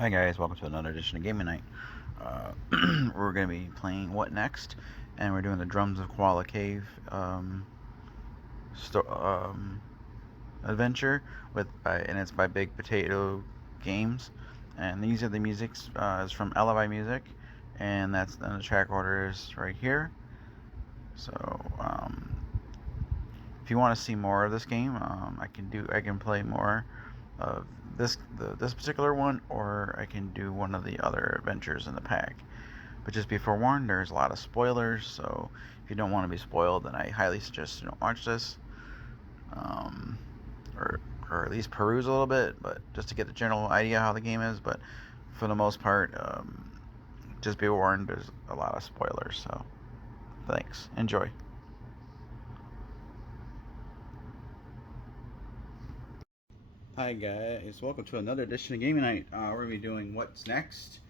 Hi guys, welcome to another edition of Gaming Night. We're going to be playing What Next, and we're doing the Drums of KOALA Cave sto- um, adventure and it's by Big Potato Games. And these are the musics. It's from Alibimusic, and the track order is right here. So if you want to see more of this game, I can play more of this particular one, or I can do one of the other adventures in the pack. But just be forewarned, there's a lot of spoilers, so if you don't want to be spoiled, then I highly suggest you don't watch this, um, or or at least peruse a little bit, but just to get a general idea how the game is. But for the most part, just be warned, there's a lot of spoilers. So thanks, enjoy. Hi guys, welcome to another edition of Gaming Night. We're gonna be doing What's Next.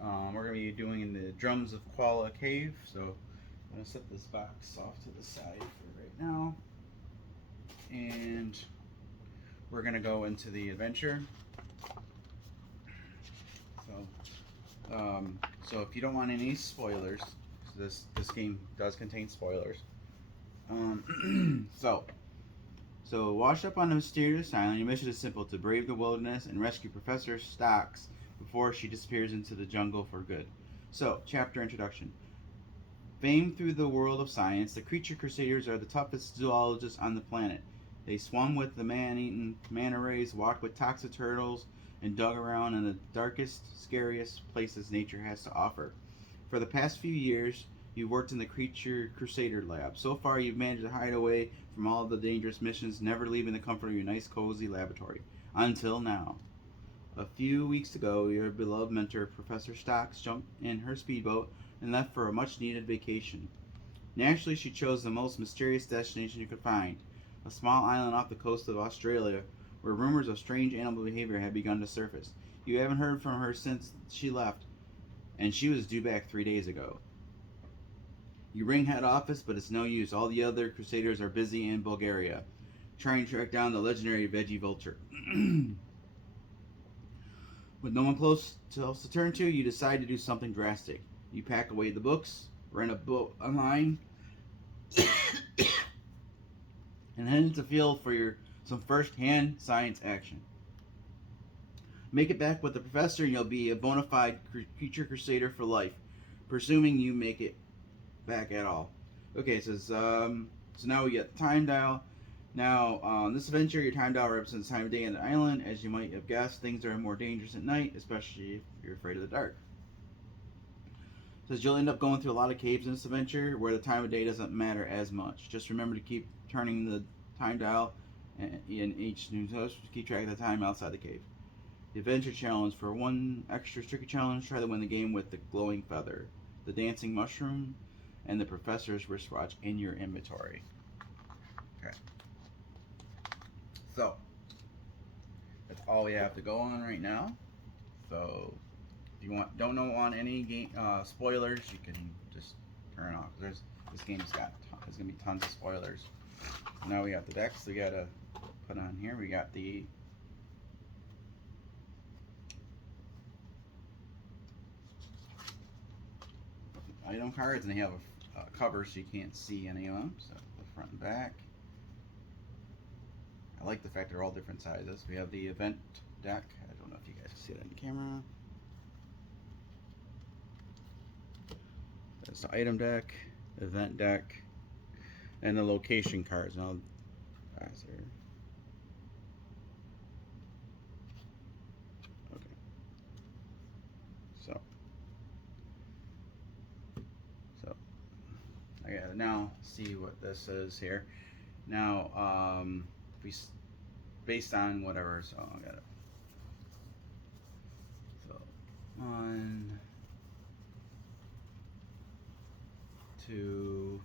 We're gonna be doing the Drums of KOALA Cave. So I'm gonna set this box off to the side for right now, and we're gonna go into the adventure. So if you don't want any spoilers, this game does contain spoilers. Um, so washed up on a mysterious island, your mission is simple: to brave the wilderness and rescue Professor Stocks before she disappears into the jungle for good. So, chapter introduction. Famed through the world of science, the creature crusaders are the toughest zoologists on the planet. They swum with the man-eating manta rays, walked with toxic turtles, and dug around in the darkest, scariest places nature has to offer. For the past few years, you've worked in the Creature Crusader lab. So far, you've managed to hide away from all of the dangerous missions, never leaving the comfort of your nice, cozy laboratory. Until now. A few weeks ago, your beloved mentor, Professor Stocks, jumped in her speedboat and left for a much needed vacation. Naturally, she chose the most mysterious destination you could find, a small island off the coast of Australia, where rumors of strange animal behavior had begun to surface. You haven't heard from her since she left, and she was due back 3 days ago. You ring head office, but it's no use. All the other Crusaders are busy in Bulgaria, trying to track down the legendary Veggie Vulture. With no one else to turn to, you decide to do something drastic. You pack away the books, rent a boat online, and head into the field for some first-hand science action. Make it back with the professor, and you'll be a bona fide creature crusader for life, presuming you make it back at all. Okay, so now we get the time dial. Now, on this adventure, your time dial represents the time of day on the island. As you might have guessed, things are more dangerous at night, especially if you're afraid of the dark. It says you'll end up going through a lot of caves in this adventure where the time of day doesn't matter as much. Just remember to keep turning the time dial in each new host to keep track of the time outside the cave. The adventure challenge: for one extra tricky challenge, try to win the game with the glowing feather, the dancing mushroom, and the professor's wristwatch in your inventory. Okay. So that's all we have to go on right now. So if you don't want any game spoilers, you can just turn it off. This game's there's gonna be tons of spoilers. Now we got the decks we gotta put on here. We got the item cards, and they have a cover so you can't see any of them. So the front and back. I like the fact they're all different sizes. We have the event deck. I don't know if you guys can see it on camera. There's the item deck, event deck, and the location cards. Now, pass here. Okay. So I gotta now see what this is here. Now, we based on whatever. So I got it. So 1, 2,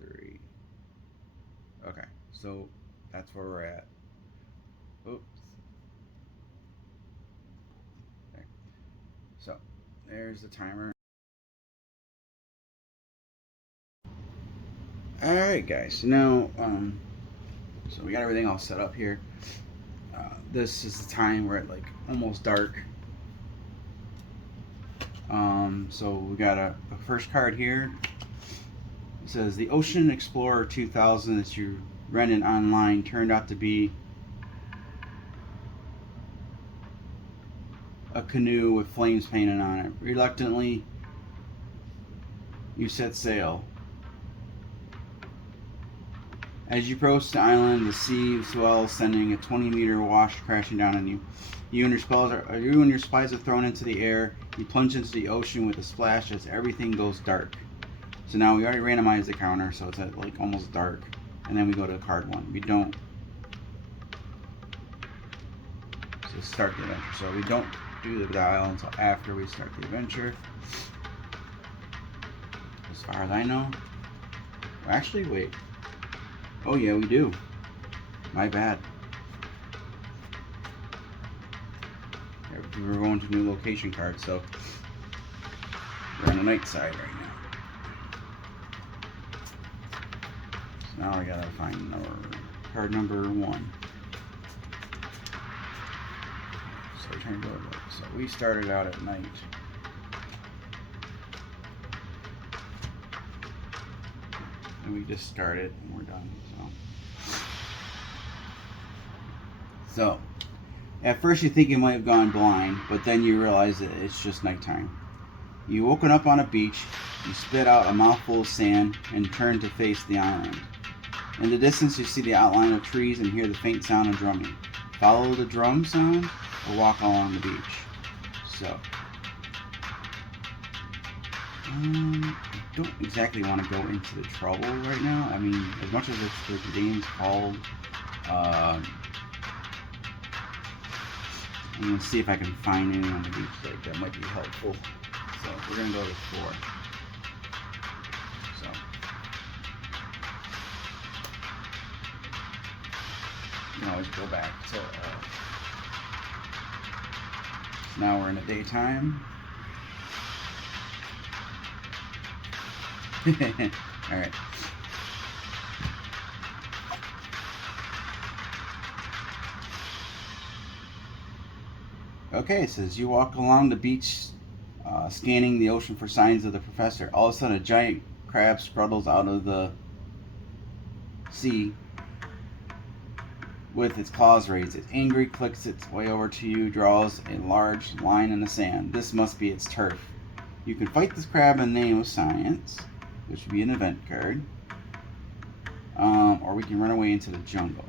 3. Okay, so that's where we're at. Oops. There. So there's the timer. All right, guys. Now, so we got everything all set up here. this is the time where it's like almost dark. So we got a first card here. It says the Ocean Explorer 2000 that you rented online turned out to be a canoe with flames painted on it. Reluctantly, you set sail. As you approach the island, the sea swells, sending a 20-meter wash crashing down on you. You and your spies are thrown into the air. You plunge into the ocean with a splash as everything goes dark. So now we already randomized the counter, so it's at like almost dark. And then we go to card 1. We don't. So start the adventure. So we don't do the dial until after we start the adventure. As far as I know. Actually, wait. Oh yeah, we do. My bad. We're going to new location card, so we're on the night side right now. So now I gotta find card number 1. So we started out at night. And we just started and we're done. So at first you think you might have gone blind, but then you realize that it's just nighttime. You woken up on a beach, you spit out a mouthful of sand and turn to face the island. In the distance you see the outline of trees and hear the faint sound of drumming. Follow the drum sound or walk along the beach. So I don't exactly want to go into the trouble right now. I mean, as much as the game's called, I'm going to see if I can find anything on the beach that might be helpful. So we're going to go to 4. So you can always go back to now we're in the daytime. Alright. Okay, it says you walk along the beach, scanning the ocean for signs of the professor. All of a sudden, a giant crab struggles out of the sea with its claws raised. It angry clicks its way over to you, draws a large line in the sand. This must be its turf. You can fight this crab in the name of science, which would be an event card, or we can run away into the jungle.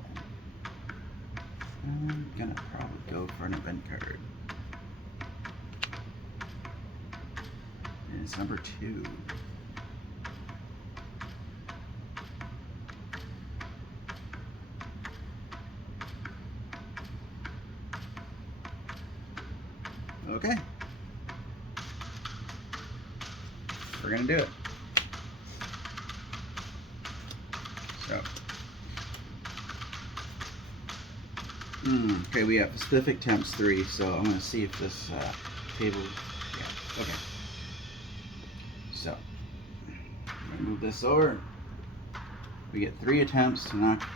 I'm gonna probably go for an event card. And it's number 2. Okay. We're gonna do it. So. Okay, we have specific temps 3, so I'm gonna see if this table, yeah, okay. So, I'm gonna move this over. We get 3 attempts to knock.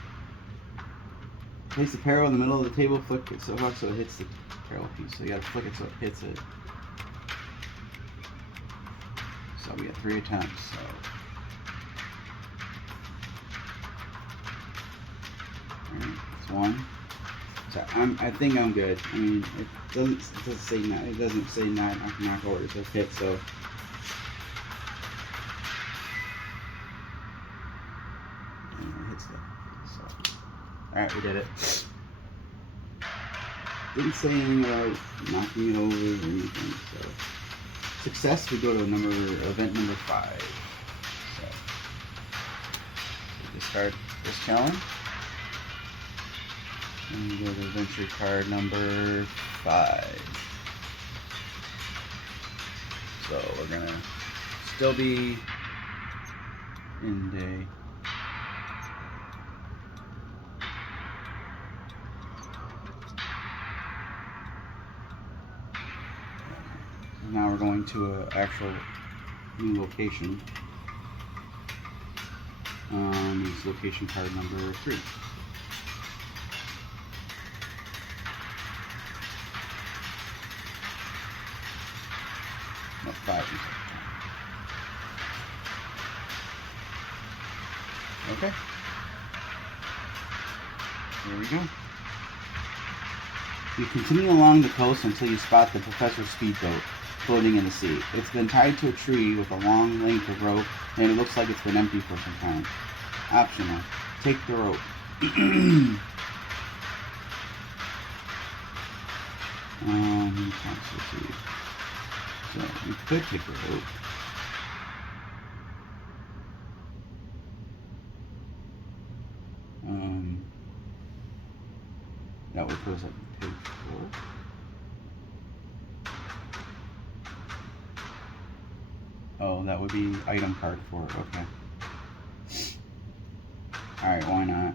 Place the barrel in the middle of the table, flick it so it hits the barrel piece. So you gotta flick it so it hits it. So we get 3 attempts. So. Alright, that's 1. So I think I'm good. I mean, it doesn't say not. It doesn't say not. I can knock over. It says hit. So. And it hits that. So. All right, we did it. Didn't say anything about knocking it over or anything. So. Success. We go to event number 5. So. We discard this challenge. And we go to adventure card number 5. So we're gonna still be in day. Now we're going to an actual new location. Use location card number 3. Okay. Here we go. You continue along the coast until you spot the professor's speedboat floating in the sea. It's been tied to a tree with a long length of rope, and it looks like it's been empty for some time. Optional. Take the rope. Let's see. So we could take the rope. That would put us up to page 4. Oh, that would be item card 4. Okay. Alright, why not?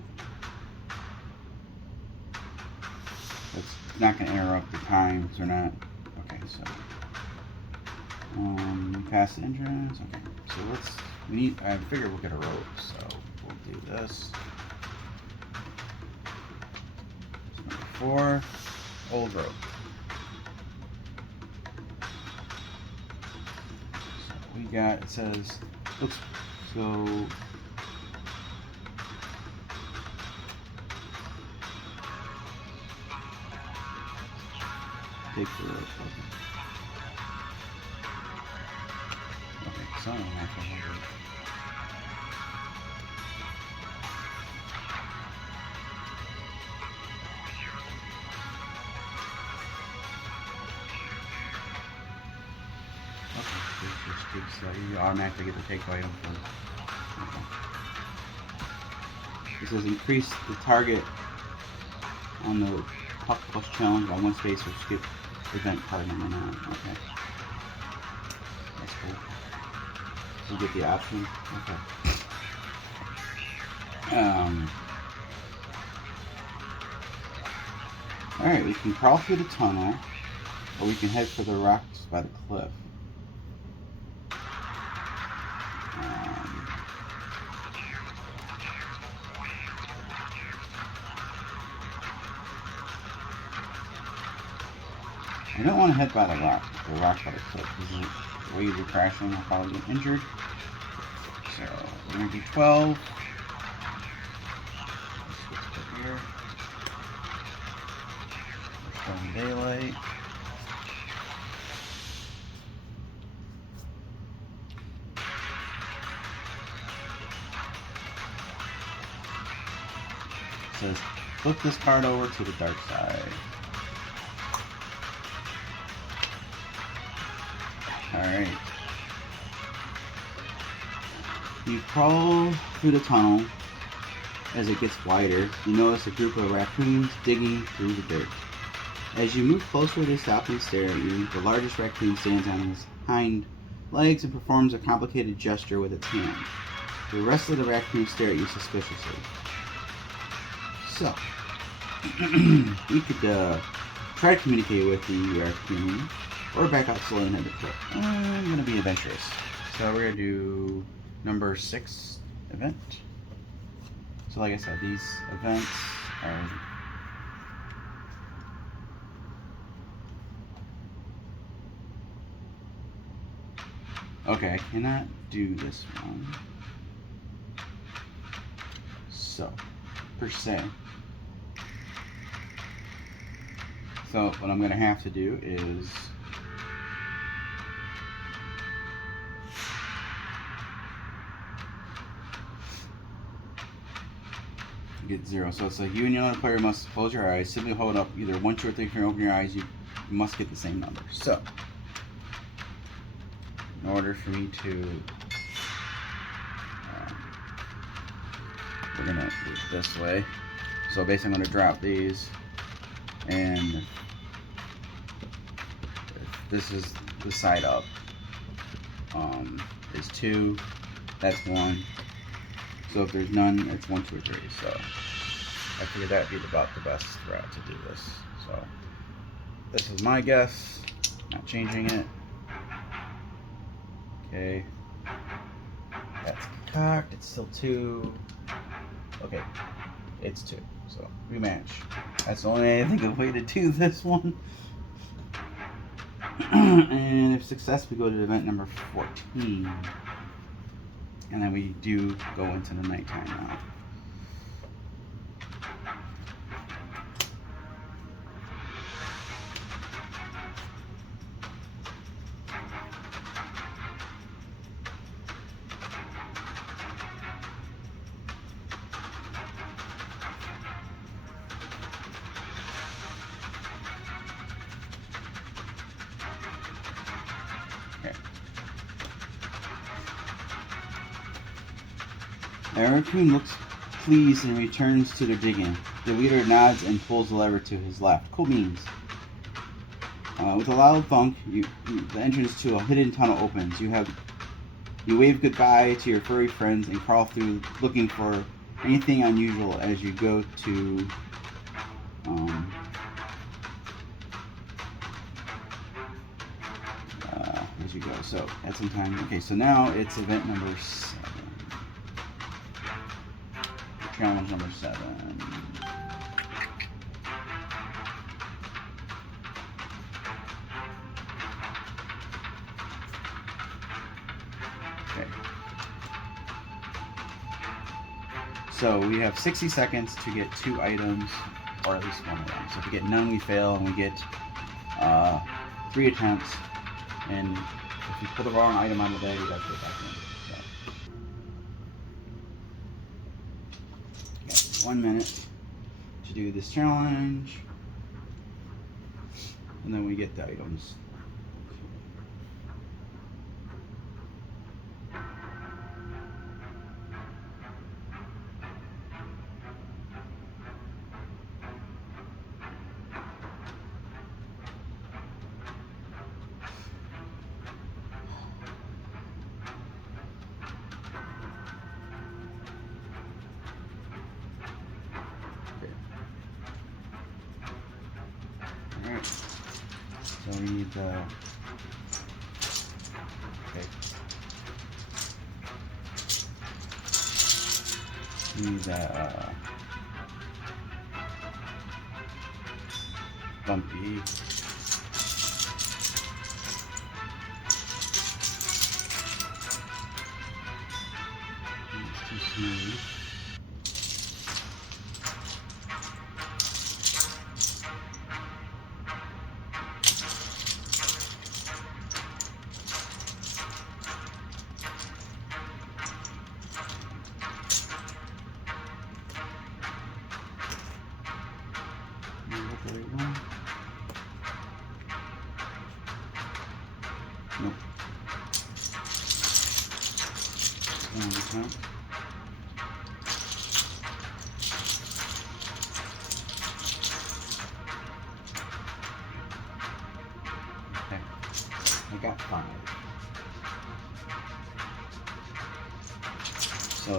That's not going to interrupt the times or not. Okay, so. Pass the entrance. Okay, so I figure we'll get a rope, so we'll do this. 4, old rope. So we got, it says, looks, so, take the rope. Okay, some of them actually have it. So you automatically get the take item from. Okay. It says increase the target on the Puck Plus challenge by 1 space or skip event card number 9. Okay. That's cool. So you get the option. Okay. Alright, we can crawl through the tunnel, or we can head for the rocks by the cliff. I don't want to head by the rock by the cliff. This is waves are crashing, I'll probably get injured. So we're going to do 12. Let's put here. Showing daylight. It says flip this card over to the dark side. Alright. You crawl through the tunnel. As it gets wider, you notice a group of raccoons digging through the dirt. As you move closer, they stop and stare at you. The largest raccoon stands on his hind legs and performs a complicated gesture with its hand. The rest of the raccoons stare at you suspiciously. So, we could try to communicate with the raccoon, or back out slowly and head to the cliff. I'm going to be adventurous. So we're going to do number 6 event. So like I said, these events are... Okay, I cannot do this one. So, per se. So what I'm going to have to do is... get 0. So it's like you and the other player must close your eyes, simply hold up either 1, 2, or 3. If you open your eyes, you must get the same number. So, in order for me to, we're gonna do it this way. So basically, I'm gonna drop these, and if this is the side up. Is 2. That's 1. So if there's none, it's 1, 2, or 3. So I figured that'd be about the best route to do this. So this is my guess. Not changing it. Okay. That's cocked. It's still 2. Okay. It's 2. So we match. That's the only way to do this one. And if success, we go to event number 14. And then we do go into the nighttime now. The raccoon looks pleased and returns to their digging. The leader nods and pulls the lever to his left. Cool beans. With a loud thunk, the entrance to a hidden tunnel opens. You wave goodbye to your furry friends and crawl through looking for anything unusual as you go to as you go. So that's some time. Okay, so now it's event number 7. Challenge number 7. Okay. So we have 60 seconds to get 2 items, or at least 1 of them. So if we get none, we fail, and we get 3 attempts. And if you pull the wrong item on the day, you gotta go back in. 1 minute to do this challenge, and then we get the items. Alright, so we need okay. We need bumpy. It's too smooth. Nope. Okay, I got 5. So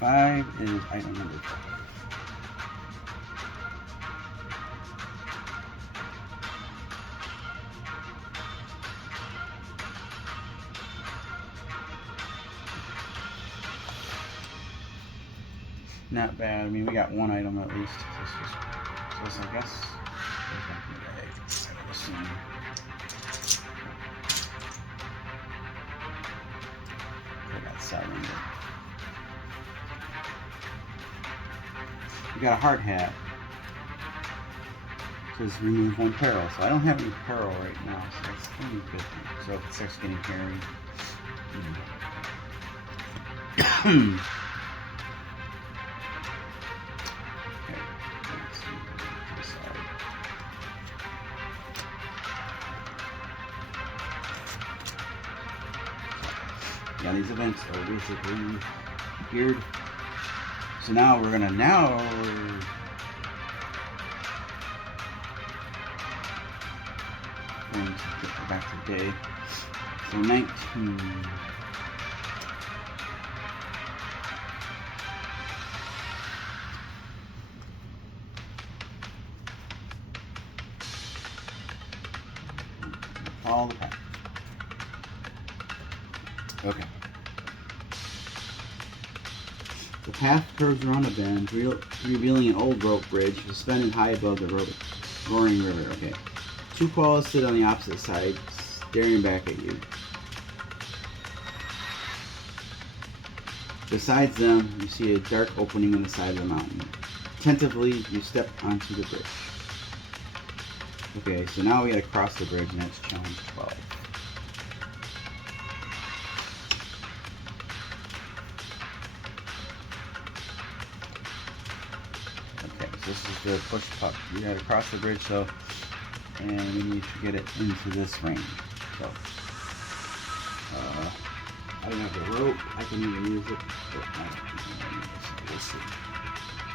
5 is item number 5. Not bad. I mean, we got 1 item at least. So this, I guess. I got 7. We got a hard hat. It says remove 1 peril. So I don't have any peril right now. So that's only a good thing. So if it starts getting hairy. Yeah, these events are basically weird. So now we're gonna going to get back to day. So 19. All the pack. Okay. The path curves around a bend, revealing an old rope bridge suspended high above the roaring river. Okay. 2 koalas sit on the opposite sides staring back at you. Besides them, you see a dark opening in the side of the mountain. Tentatively, you step onto the bridge. Okay, so now we gotta cross the bridge, and that's challenge 12. Okay, so this is the push puck. We gotta cross the bridge, so, and we need to get it into this range. So, I don't have the rope. I can even use it. But we'll see.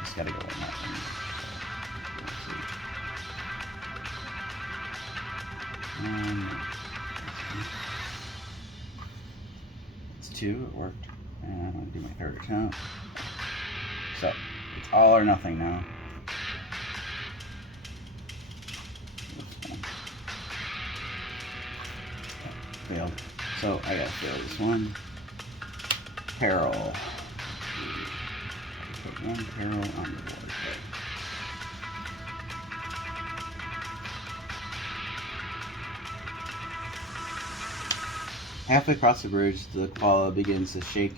Just gotta go in that one. It's 2. It worked. And I'm gonna do my third attempt. So it's all or nothing now. Failed. So I gotta fail this one. Peril. Put 1 peril on the board. Halfway across the bridge, the koala begins to shake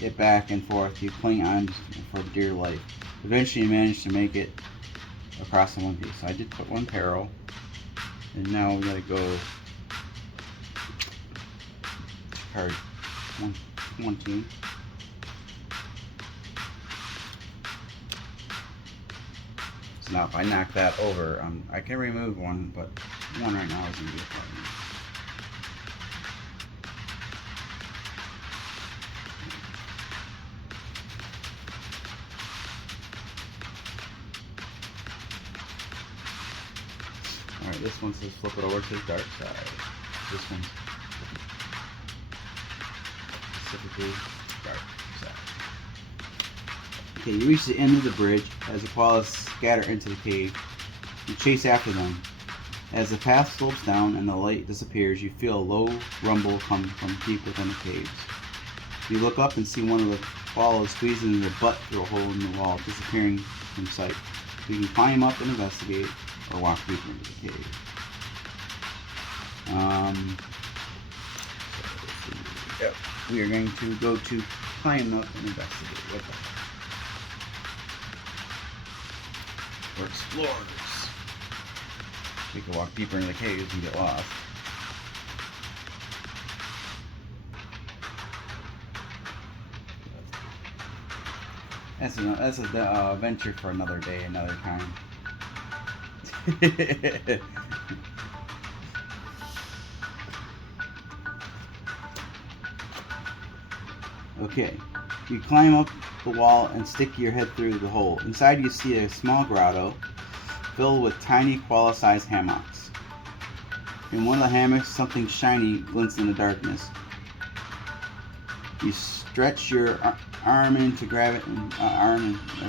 it back and forth. You cling on for dear life. Eventually, you manage to make it across in one piece. So I did put 1 peril, and now we gotta go. Card 120. So now if I knock that over, I can remove 1, but 1 right now is gonna be a problem. Alright, this one says flip it over to the dark side. This one specifically dark side. Okay, you reach the end of the bridge. As the koalas scatter into the cave, you chase after them. As the path slopes down and the light disappears, you feel a low rumble coming from deep within the caves. You look up and see one of the koalas squeezing their butt through a hole in the wall, disappearing from sight. You can climb up and investigate, or walk deeper into the cave. Yep. We are going to go to climb up and investigate. What the We're explorers. We can walk deeper into the caves and get lost. That's a venture for another day, another time. Okay, you climb up the wall and stick your head through the hole. Inside you see a small grotto filled with tiny koala-sized hammocks. In one of the hammocks, something shiny glints in the darkness. You stretch your arm in to grab it, and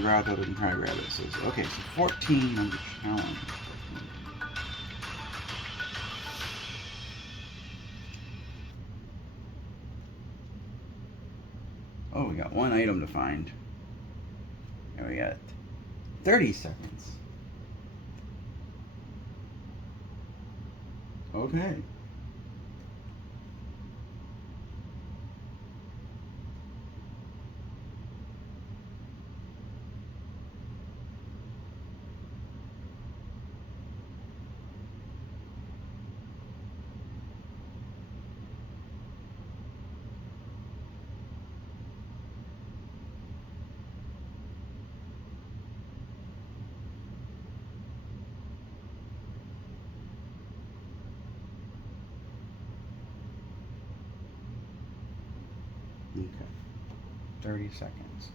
grab it and try to grab it. So, okay, so 14 on the challenge. Oh, we got 1 item to find. And we got 30 seconds. Okay. Okay. 30 seconds.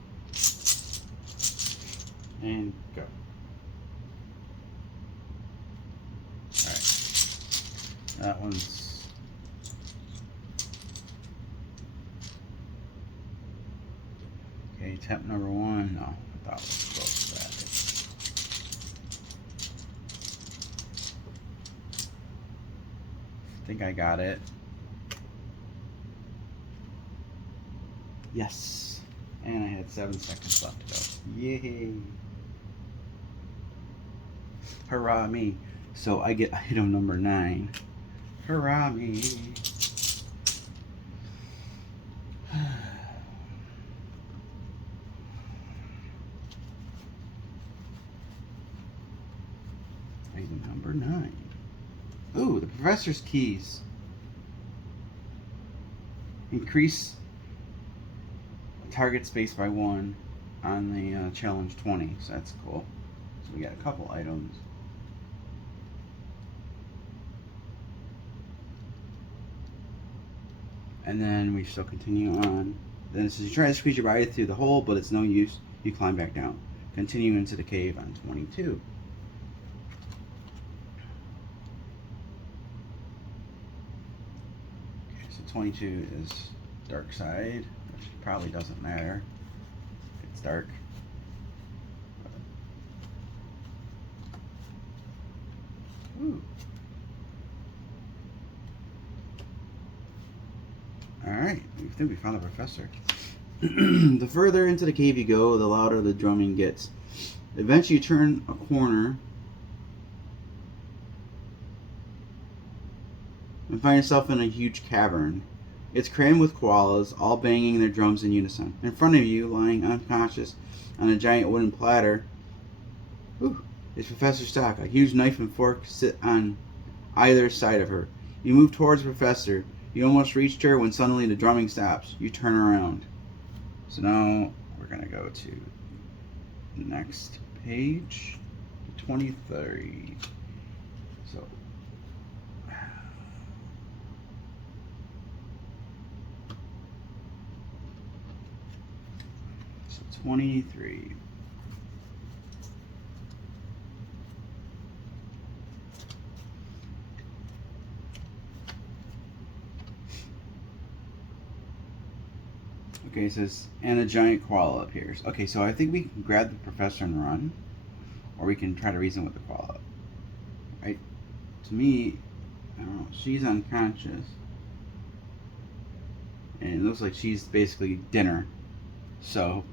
And go. Alright. That one's... Okay, attempt number 1. No, I thought it was close to that. I think I got it. Yes. And I had 7 seconds left to go. Yay. Hurrah me. So I get item number 9. Karami. Item number 9. Ooh, the Professor's Keys. Increase target space by 1 on the challenge 20, so that's cool. So we got a couple items. And then we still continue on. Then it says you try to squeeze your body through the hole, but it's no use. You climb back down. Continue into the cave on 22. Okay, so 22 is dark side, which probably doesn't matter. It's dark. Ooh. Alright, I think we found the professor. The further into the cave you go, the louder the drumming gets. Eventually you turn a corner and find yourself in a huge cavern. It's crammed with koalas, all banging their drums in unison. In front of you, lying unconscious on a giant wooden platter, is Professor Stock. A huge knife and fork sit on either side of her. You move towards the professor. You almost reached her when suddenly the drumming stops. You turn around. So now we're going to go to the next page, 23. So 23. Okay, it says, and a giant koala appears. Okay, so I think we can grab the professor and run, or we can try to reason with the koala. Right? To me, I don't know, she's unconscious. And it looks like she's basically dinner. So,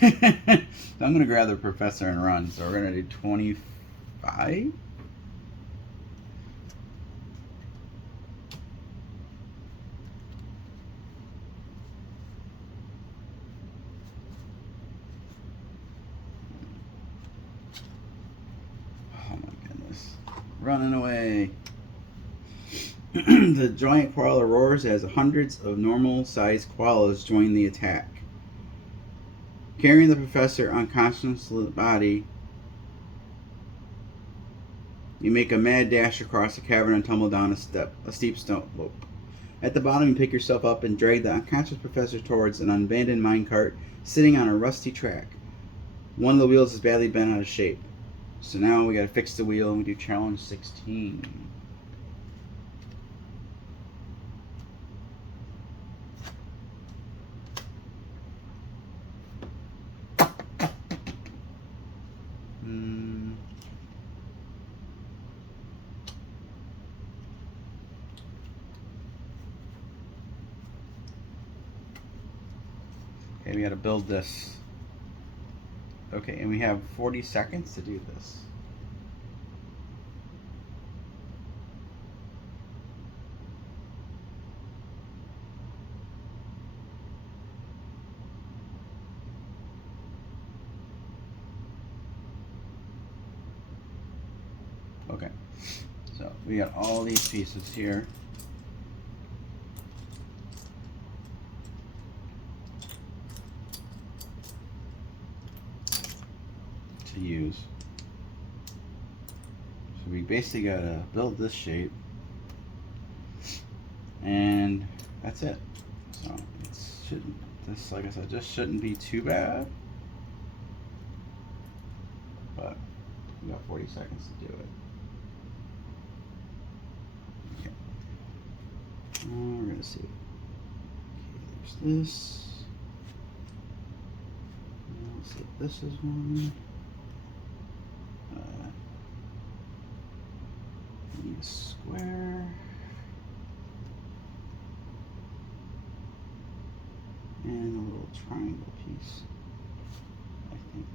so I'm going to grab the professor and run. So we're going to do 25. Running away. The giant koala roars as hundreds of normal-sized koalas join the attack. Carrying the professor unconscious body, you make a mad dash across the cavern and tumble down a steep slope. At the bottom, you pick yourself up and drag the unconscious professor towards an abandoned minecart sitting on a rusty track. One of the wheels is badly bent out of shape. So now we gotta fix the wheel and we do challenge 16. Okay, we gotta build this. Okay, and we have 40 seconds to do this. Okay, so we got all these pieces here. To use. So we basically gotta build this shape, and that's it. So this, like I said, just shouldn't be too bad. But we got 40 seconds to do it. Okay. We're gonna see. Okay, there's this. Let's see if this is one. Need a square. And a little triangle piece, I think.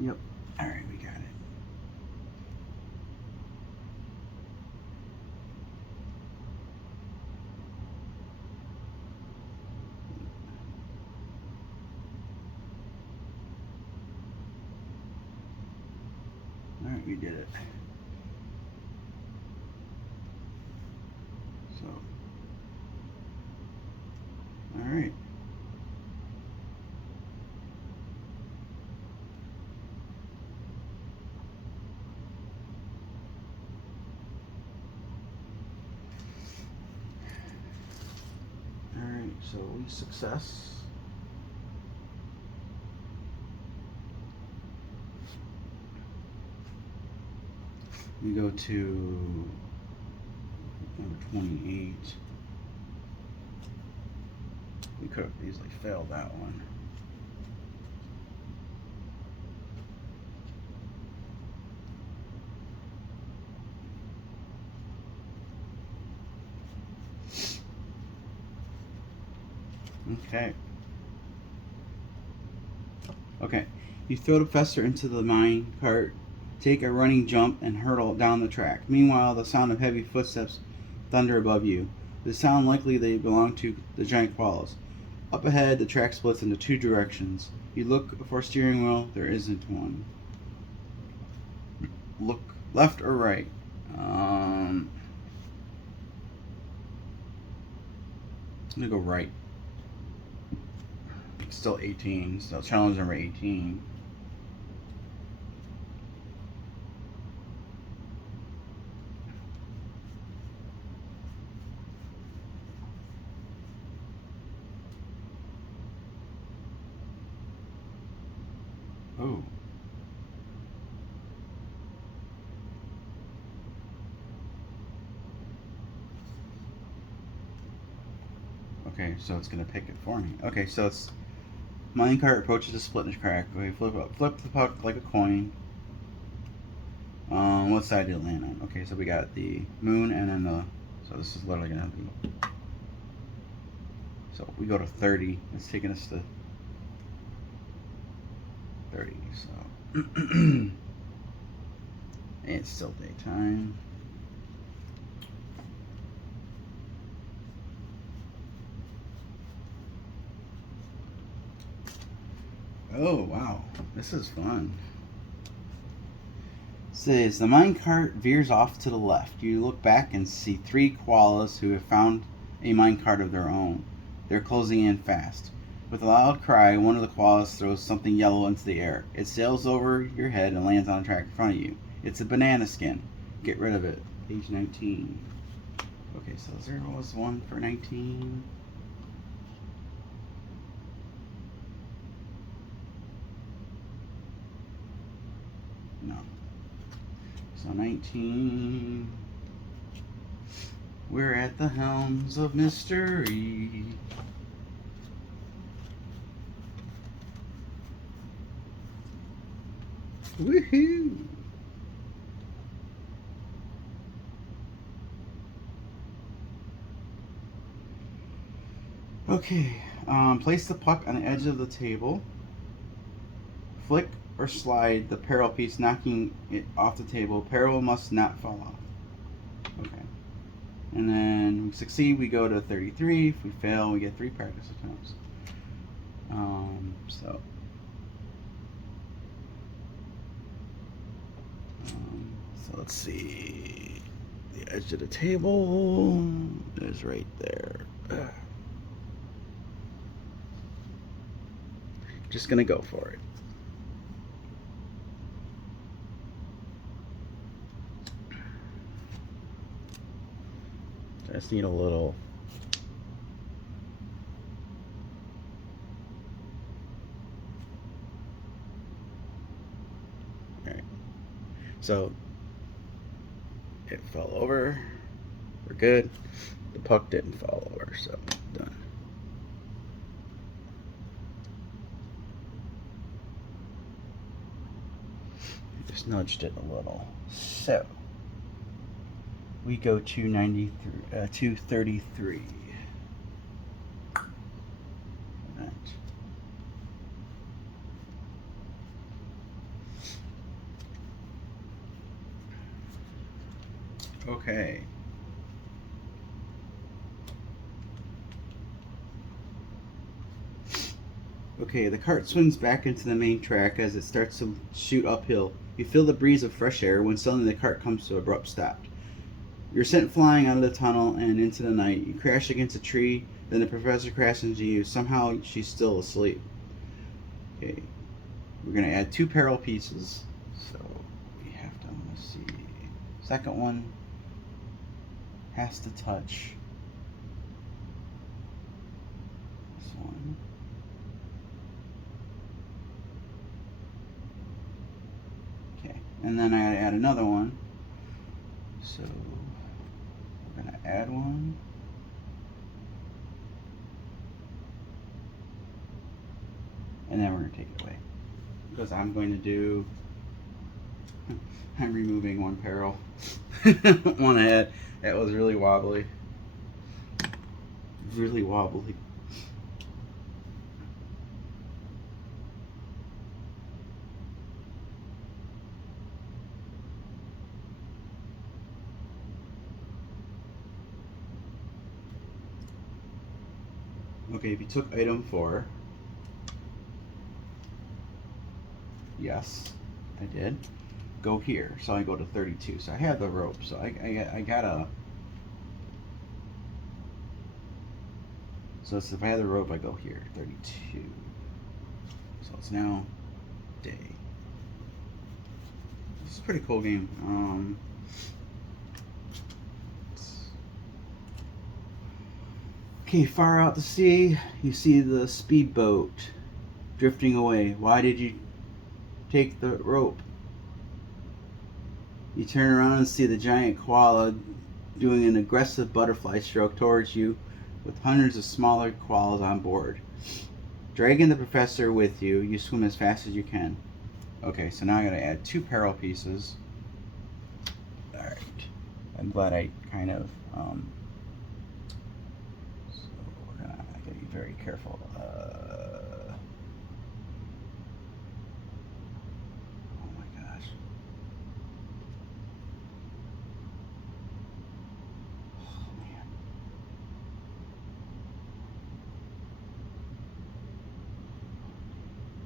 Yep. Alright, we got it. you did it. So, all right. All right, so we success. We go to number 28. We could have easily failed that one. Okay. Okay. You throw the fester into the mine cart, take a running jump, and hurtle down the track. Meanwhile, the sound of heavy footsteps thunder above you. The sound likely they belong to the giant koalas. Up ahead, the track splits into two directions. You look for a steering wheel. There isn't one. Look left or right. I'm gonna go right. Still 18. Still challenge number 18. Oh. Okay, so it's gonna pick it for me. Okay, so it's minecart approaches the split and crack. Okay, flip the puck like a coin. What side did it land on? Okay, so we got the moon and then the. So this is literally gonna be. So we go to 30. It's taking us to 30. So it's still daytime. Oh wow, this is fun. Says the minecart veers off to the left. You look back and see three koalas who have found a minecart of their own. They're closing in fast. With a loud cry, one of the koalas throws something yellow into the air. It sails over your head and lands on a track in front of you. It's a banana skin. Get rid of it. Page 19. Okay, so there was one for 19. No. So 19. We're at the helms of mystery. Woohoo! Okay, place the puck on the edge of the table. Flick or slide the parallel piece, knocking it off the table. Parallel must not fall off. Okay. And then we succeed, we go to 33. If we fail, we get 3 practice attempts. So let's see. The edge of the table is right there. Just gonna go for it. Just need a little. Alright. So it fell over. We're good. The puck didn't fall over, so done. Just nudged it a little. So we go to 33. Right. Okay. Okay, the cart swings back into the main track as it starts to shoot uphill. You feel the breeze of fresh air when suddenly the cart comes to an abrupt stop. You're sent flying out of the tunnel and into the night. You crash against a tree, then the professor crashes into you. Somehow she's still asleep. Okay, we're going to add 2 peril pieces. So we have to, let's see. Second one has to touch this one. Okay, and then I gotta add another one. So we're gonna add one. And then we're gonna take it away. Because I'm going to do, I'm removing 1 peril. One add. That was really wobbly. Really wobbly. Okay, if you took item 4, yes, I did. Go here, so I go to 32. So I have the rope, so I gotta. So if I have the rope, I go here, 32. So it's now day. This is a pretty cool game. Okay, far out to sea, you see the speedboat drifting away. Why did you take the rope? You turn around and see the giant koala doing an aggressive butterfly stroke towards you with hundreds of smaller koalas on board. Dragging the professor with you, you swim as fast as you can. Okay, so now I gotta add 2 peril pieces. Alright. I'm glad I kind of, so I gotta be very careful. Oh my gosh. Oh man.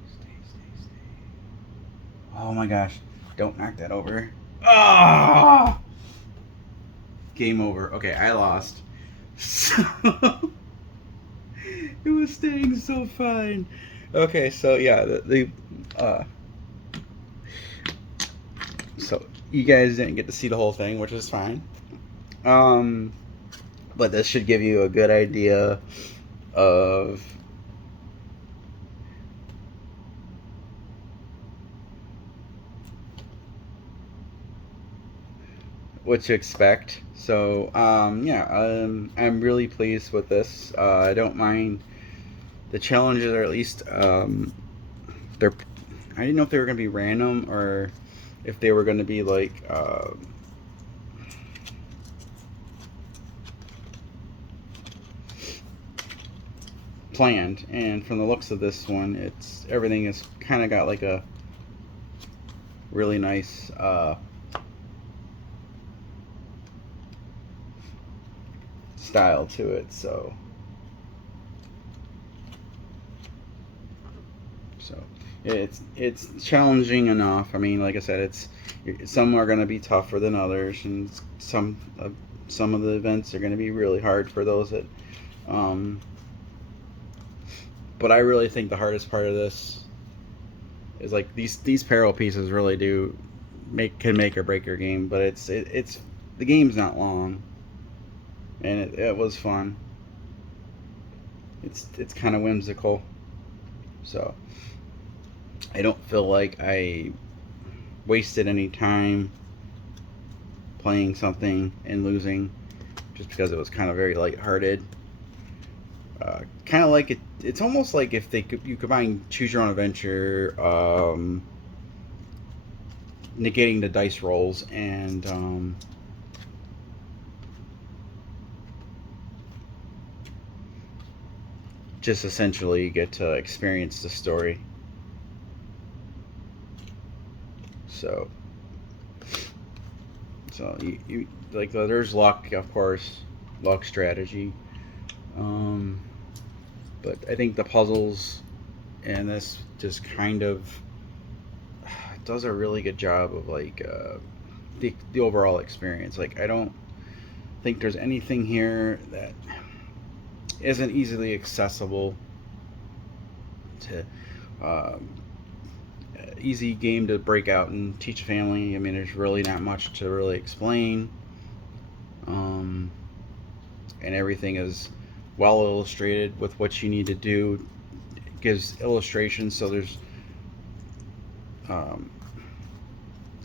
Stay. Oh my gosh. Don't knock that over. Ah! Game over. Okay, I lost. So it was staying so fine. Okay, so yeah, so you guys didn't get to see the whole thing, which is fine. But this should give you a good idea of what to expect. So yeah, I'm really pleased with this. I don't mind the challenges, or at least they're. I didn't know if they were gonna be random or if they were gonna be like planned. And from the looks of this one, it's everything is kind of got like a really nice style to it. So it's challenging enough. I mean, like I said, it's some are going to be tougher than others, and some of the events are going to be really hard for those that but I really think the hardest part of this is like these peril pieces really do can make or break your game. But it's the game's not long, and it was fun. It's kind of whimsical, so I don't feel like I wasted any time playing something and losing just because it was kind of very lighthearted. Kind of like it's almost like if you combine choose your own adventure, negating the dice rolls, and just essentially get to experience the story. So you like there's luck, of course, luck strategy, but I think the puzzles and this just kind of does a really good job of like the overall experience. Like I don't think there's anything here that isn't easily accessible to easy game to break out and teach a family. I mean, there's really not much to really explain, and everything is well illustrated with what you need to do. It gives illustrations, so there's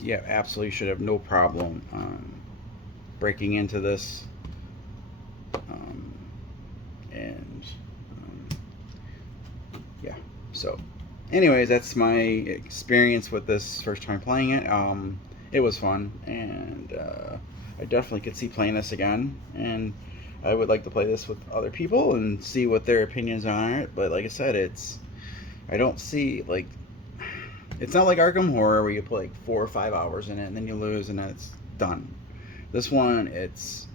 yeah, absolutely should have no problem breaking into this, and yeah. So anyways, that's my experience with this first time playing it. It was fun, and I definitely could see playing this again, and I would like to play this with other people and see what their opinions are on it. But like I said, I don't see, like, it's not like Arkham Horror where you play like 4 or 5 hours in it and then you lose and then it's done. This one, it's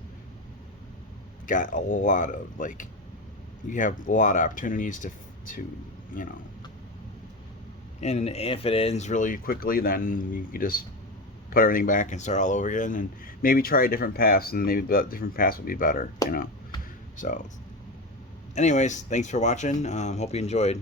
got a lot of, like, you have a lot of opportunities to you know, and if it ends really quickly, then you just put everything back and start all over again, and maybe try different paths, and maybe different paths would be better, you know. So anyways, thanks for watching. Hope you enjoyed.